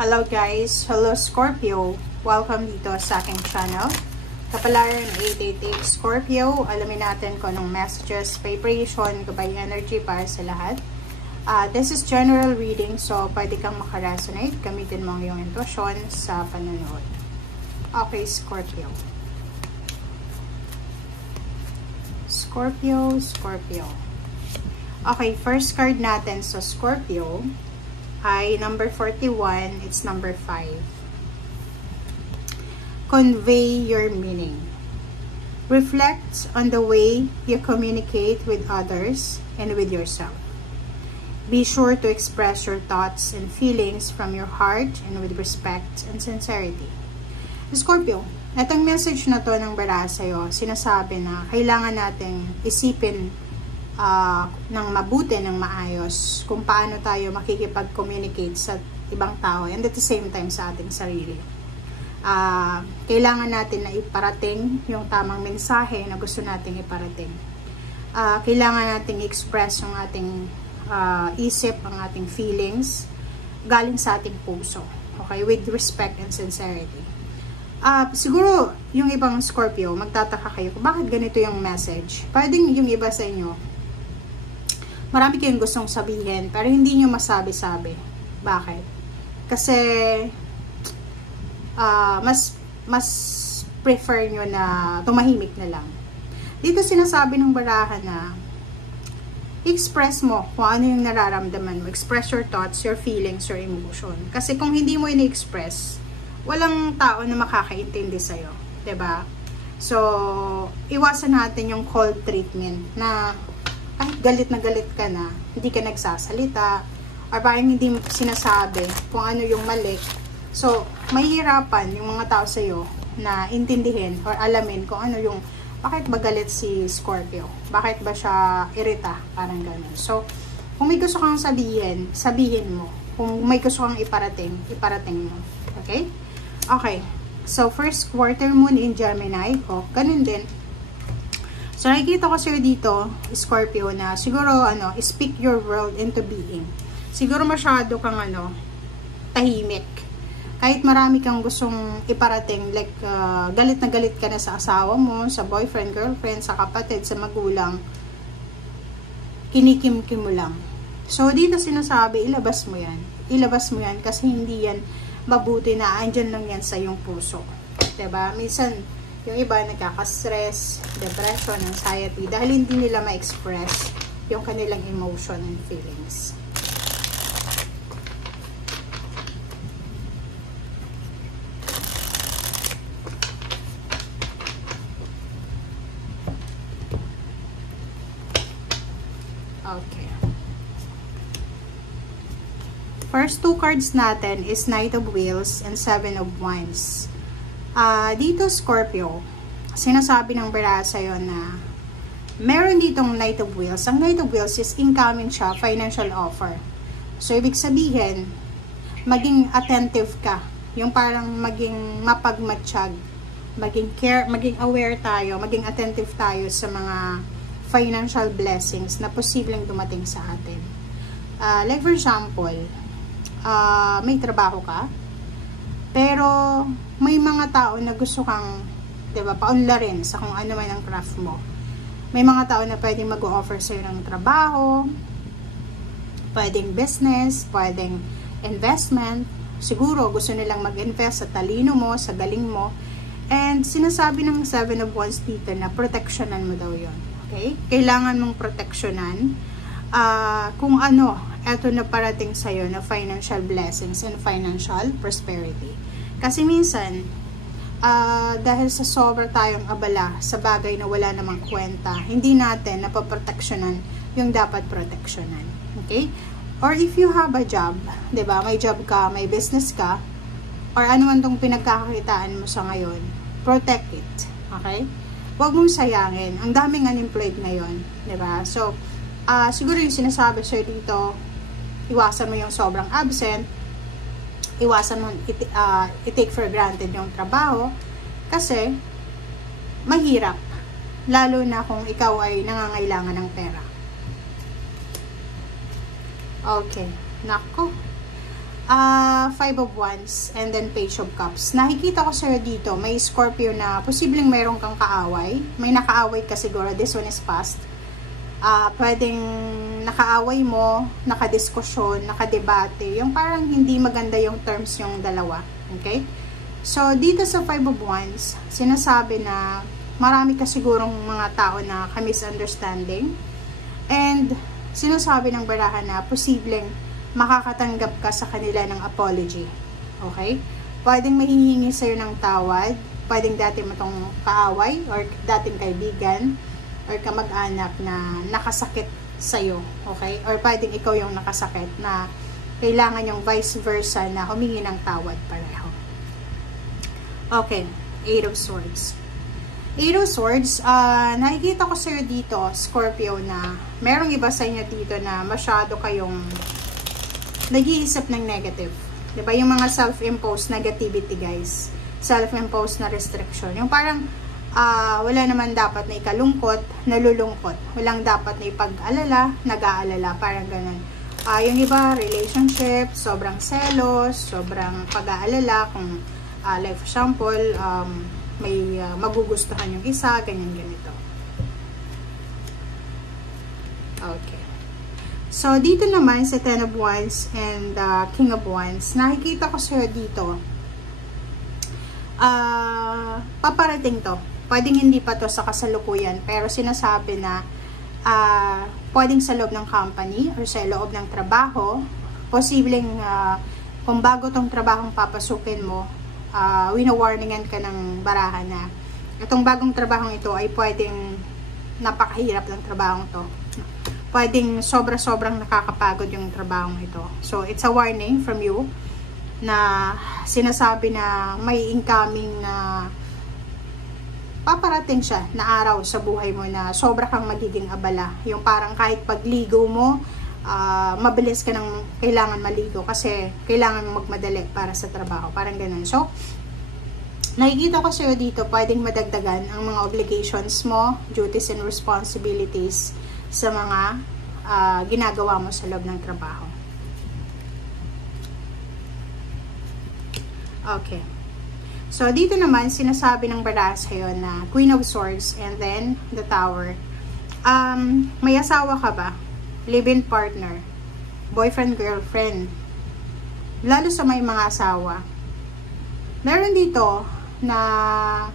Hello guys! Hello Scorpio! Welcome dito sa aking channel. Kapalaran 888 Scorpio. Alamin natin kung anong messages, vibration, gabay energy para sa lahat. This is general reading, so pwede kang makaresonate. Gamitin mo ang iyong intuition sa panonood. Okay, Scorpio. Scorpio. Okay, first card natin sa Scorpio ay number 41, it's number 5. Convey your meaning. Reflect on the way you communicate with others and with yourself. Be sure to express your thoughts and feelings from your heart and with respect and sincerity. Scorpio, itong message na to ng bara sa'yo, sinasabi na kailangan nating isipin ng mabuti, ng maayos, kung paano tayo makikipag-communicate sa ibang tao and at the same time sa ating sarili. Kailangan natin na iparating yung tamang mensahe na gusto nating iparating. Kailangan nating express yung ating isip, ang ating feelings galing sa ating puso. Okay? With respect and sincerity. Siguro yung ibang Scorpio, magtataka kayo, bakit ganito yung message? Pwedeng yung iba sa inyo, marami kayong gustong sabihin, pero hindi nyo masabi-sabi. Bakit? Kasi, mas prefer nyo na tumahimik na lang. Dito sinasabi ng barahan na, express mo kung ano yung nararamdaman mo. Express your thoughts, your feelings, your emotion. Kasi kung hindi mo ini-express, walang tao na makakaintindi sa'yo. 'Di ba? So, iwasan natin yung cold treatment na kahit galit na galit ka na, hindi ka nagsasalita, or parang hindi mo sinasabi kung ano yung mali. So, mahihirapan yung mga tao sa'yo na intindihin or alamin kung ano yung, bakit ba galit si Scorpio? Bakit ba siya irita? Parang ganun. So, kung may gusto kang sabihin, sabihin mo. Kung may gusto kang iparating mo. Okay? Okay. So, first quarter moon in Gemini. Ganun din. So, nakikita ko sa'yo dito, Scorpio, na siguro, speak your world into being. Siguro masyado kang, tahimik. Kahit marami kang gustong iparating, like, galit na galit ka na sa asawa mo, sa boyfriend, girlfriend, sa kapatid, sa magulang, kinikim-kim mo lang. So, dito sinasabi, ilabas mo yan. Ilabas mo yan kasi hindi yan mabuti na andyan lang yan sa iyong puso. Diba? Minsan, yung iba nagkaka-stress, depression, anxiety, dahil hindi nila ma-express yung kanilang emotion and feelings. Okay. First two cards natin is Knight of Wheels and Seven of Wands. Dito Scorpio, sinasabi ng bara sa'yo na meron ditong Knight of Wheels. Ang Knight of Wheels is incoming siya, financial offer. So, ibig sabihin, maging attentive ka. Yung parang maging mapagmatsyag, maging aware tayo, maging attentive tayo sa mga financial blessings na posibleng dumating sa atin. Like for example, may trabaho ka, pero may mga tao na gusto kang, 'di ba, paunlarin sa kung ano man ang craft mo. May mga tao na pwedeng mag-o-offer sa'yo ng trabaho, pwedeng business, pwedeng investment. Siguro gusto nilang mag-invest sa talino mo, sa galing mo. And sinasabi ng Seven of Wands dito na proteksyonan mo daw 'yon. Okay? Kailangan mong proteksyonan kung ano, eto na parating sa'yo na financial blessings and financial prosperity. Kasi minsan, dahil sa sobra tayong abala sa bagay na wala namang kwenta, hindi natin napaproteksyonan yung dapat proteksyonan. Okay? Or if you have a job, 'di ba? May job ka, may business ka, or ano man tong pinagkakakitaan mo sa ngayon, protect it. Okay? Huwag mong sayangin. Ang daming unemployed ngayon, 'di ba? So, siguro yung sinasabi sa'yo dito, iwasan mo yung sobrang absent, iwasan mo i-take for granted yung trabaho kasi mahirap, lalo na kung ikaw ay nangangailangan ng pera. Okay, nako. Five of Wands, and then Page of Cups. Nakikita ko sa'yo dito, may Scorpio na posibleng mayroon kang kaaway. May nakaaway ka siguro, this one is past. Pwedeng nakaaway mo, nakadiskusyon, nakadebate, yung parang hindi maganda yung terms yung dalawa. Okay? So, dito sa Five of Wands, sinasabi na marami ka sigurong mga tao na ka-misunderstanding. And, sinasabi ng barahan na posibleng makakatanggap ka sa kanila ng apology. Okay? Pwedeng mahihingi sa'yo ng tawad, pwedeng dati mo tong kaaway, or dating kaibigan, or kamag-anak na nakasakit sa'yo. Okay? Or pwedeng ikaw yung nakasakit na kailangan yung vice versa na humingi ng tawad pareho. Okay. Eight of Swords. Eight of Swords, nakikita ko sa'yo dito, Scorpio, na merong iba sa inyo dito na masyado kayong nag-iisip ng negative. Diba? Yung mga self-imposed negativity, guys. Self-imposed na restriction. Yung parang, wala naman dapat na ikalungkot, nalulungkot. Walang dapat na ipag-alala, nag-aalala. Parang ganun. Yung iba, relationship, sobrang selos, sobrang pag-aalala. Kung, like for example, may magugustuhan yung isa, ganyan ganito. Okay. So, dito naman sa Ten of Wands and King of Wands, nakikita ko sa'yo dito, paparating to. Pwedeng hindi pa to sa kasalukuyan, pero sinasabi na pwedeng sa loob ng company or sa loob ng trabaho, posibleng kung bago tong trabahong papasukin mo, wina-warningan ka ng barahan na itong bagong trabahong ito ay pwedeng napakahirap ng trabahong to. Pwedeng sobra-sobrang nakakapagod yung trabahong ito. So, it's a warning from you na sinasabi na may incoming na paparating siya na araw sa buhay mo na sobra kang magiging abala. Yung parang kahit pagligo mo, mabilis ka nang kailangan maligo kasi kailangan magmadali para sa trabaho. Parang ganun. So, nakikita ko sa'yo dito, pwedeng madagdagan ang mga obligations mo, duties and responsibilities sa mga ginagawa mo sa loob ng trabaho. Okay. So, dito naman, sinasabi ng baraha sa'yo na Queen of Swords and then the Tower. May asawa ka ba? Live-in partner? Boyfriend, girlfriend? Lalo sa may mga asawa. Meron dito na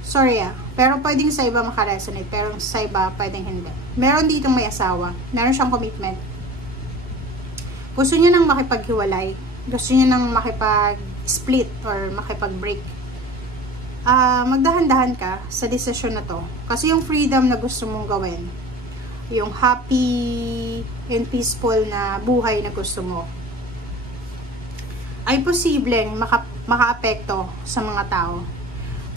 sorry pero pwedeng sa iba makaresonate, pero sa iba pwedeng hindi. Meron ditong may asawa, meron siyang commitment. Gusto niya nang makipaghiwalay, gusto niya nang makipag-split or makipag-break. Magdahan-dahan ka sa desisyon na to. Kasi yung freedom na gusto mong gawin, yung happy and peaceful na buhay na gusto mo, ay posibleng makaapekto sa mga tao.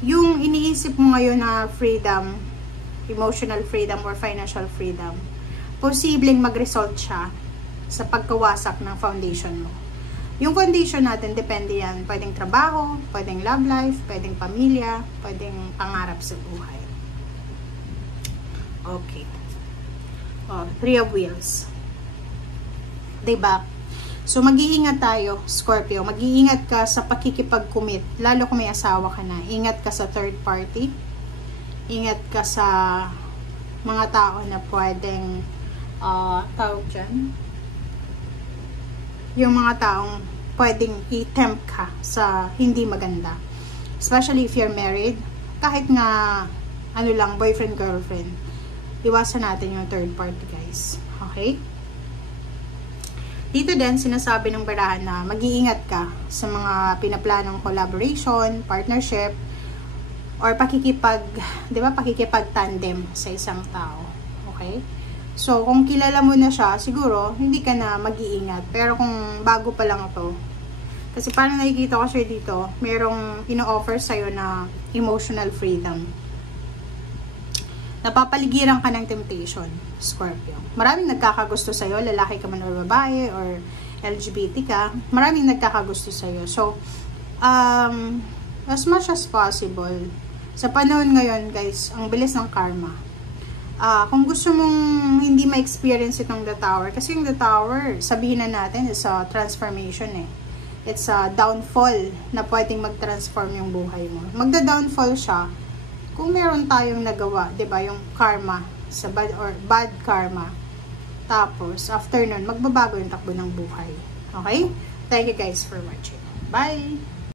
Yung iniisip mo ngayon na freedom, emotional freedom or financial freedom, posibleng mag-result siya sa pagkawasak ng foundation mo. Yung foundation natin, depende yan. Pwedeng trabaho, pwedeng love life, pwedeng pamilya, pwedeng pangarap sa buhay. Okay. Three of Wheels. Diba? So, mag-iingat tayo, Scorpio. Mag-iingat ka sa pakikipag-commit. Lalo kung may asawa ka na. Ingat ka sa third party. Ingat ka sa mga tao na pwedeng tawag dyan. Yung mga taong pwedeng i-tempt ka sa hindi maganda. Especially if you're married. Kahit nga, ano lang, boyfriend, girlfriend. Iwasan natin yung third party, guys. Okay? Dito din, sinasabi ng barahan na mag-iingat ka sa mga pinaplanong collaboration, partnership, or pakikipag-tandem sa isang tao. Okay? So, kung kilala mo na siya, siguro, hindi ka na mag-iingat. Pero kung bago pa lang ito, kasi parang nakikita ko siya dito, merong ino-offer sa'yo na emotional freedom. Napapaligiran ka ng temptation, Scorpio. Maraming nagkakagusto sa'yo, lalaki ka man o babae, or LGBT ka, maraming nagkakagusto sa'yo. So, as much as possible, sa panahon ngayon, guys, ang bilis ng karma. Kung gusto mong hindi ma-experience itong The Tower, kasi yung The Tower, sabihin na natin, is a transformation eh. It's a downfall na pwedeng mag-transform yung buhay mo. Magda-downfall siya kung meron tayong nagawa, 'di ba, yung karma, sa bad karma. Tapos, after nun, magbabago yung takbo ng buhay. Okay? Thank you guys for watching. Bye!